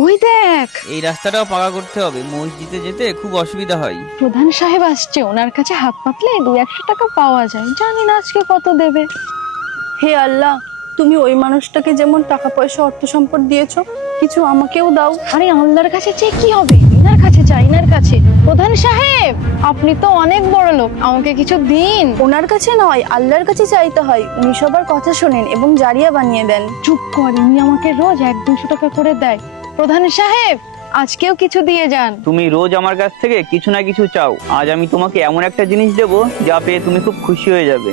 ওই দেখ, এই রাস্তাটাও পাকা করতে হবে, মসজিদে যেতে খুব অসুবিধা হয়। প্রধান সাহেব আসছে, ওনার কাছে হাত পাতলে 200 টাকা পাওয়া যায়, জানি না আজকে কত দেবে। হে আল্লাহ, তুমি ওই মানুষটাকে যেমন টাকা পয়সা অর্থ সম্পদ দিয়েছো, কিছু আমাকেও দাও। আরে আল্লাহর কাছে চেয়ে কি হবে, ইনার কাছে চাই, ইনার কাছে। প্রধান সাহেব, আপনি তো অনেক বড় লোক, আমাকে কিছু দিন। ওনার কাছে নয়, আল্লাহর কাছে চাইতে হয়। উনি সবার কথা শোনেন এবং জারিয়া বানিয়ে দেন। চুপ কর, ইনি আমাকে রোজ 100-200 টাকা করে দেয়। প্রধান সাহেব, আজকেও কিছু দিয়ে যান। তুমি রোজ আমার কাছ থেকে কিছু না কিছু চাও, আজ আমি তোমাকে এমন একটা জিনিস দেবো যা পেয়ে তুমি খুব খুশি হয়ে যাবে।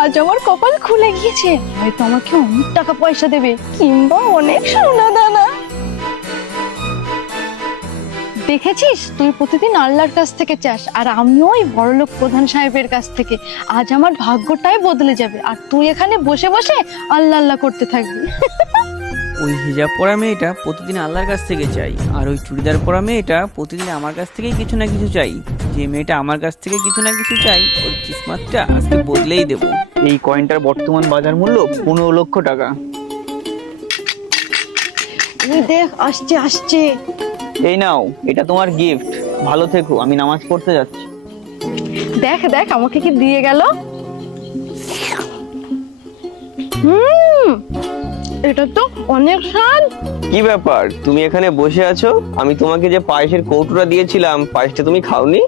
আজ আমার কপাল খুলে গিয়েছে, হয়তো আমাকে অনেক টাকা পয়সা দেবে, কিংবা অনেক সোনা দানা। দেখেছিস, তুই প্রতিদিন আল্লাহর কাছ থেকে চাস, আর আমিও ওই বড়লোক প্রধান সাহেবের কাছ থেকে। আজ আমার ভাগ্যটাই বদলে যাবে, আর তুই এখানে বসে বসে আল্লাহ আল্লাহ করতে থাকবি। ওই হিজাব পরা মেয়েটা প্রতিদিন আল্লাহর কাছ থেকে চাই, আর ওই চুড়িদার পরা মেয়েটা প্রতিদিন আমার কাছ থেকেই কিছু না কিছু চাই। যে মেয়েটা আমার কাছ থেকে কিছু না কিছু চাই, ওর কিসমতটা আজকে বদলেই দেবো। এই কয়েনটার বর্তমান বাজার মূল্য 15 লক্ষ টাকা। তুই দেখ, আসছে আসছে। এই নাও, এটা তোমার গিফট, ভালো থেকো, আমি নামাজ পড়তে যাচ্ছি। দেখ দেখ আমাকে কি দিয়ে গেল। হুম, এটা তো অনেক স্বাদ। কি ব্যাপার, তুমি এখানে বসে আছো? আমি তোমাকে যে পায়েসের কৌটোটা দিয়েছিলাম, পায়েসটা তুমি খাওনি?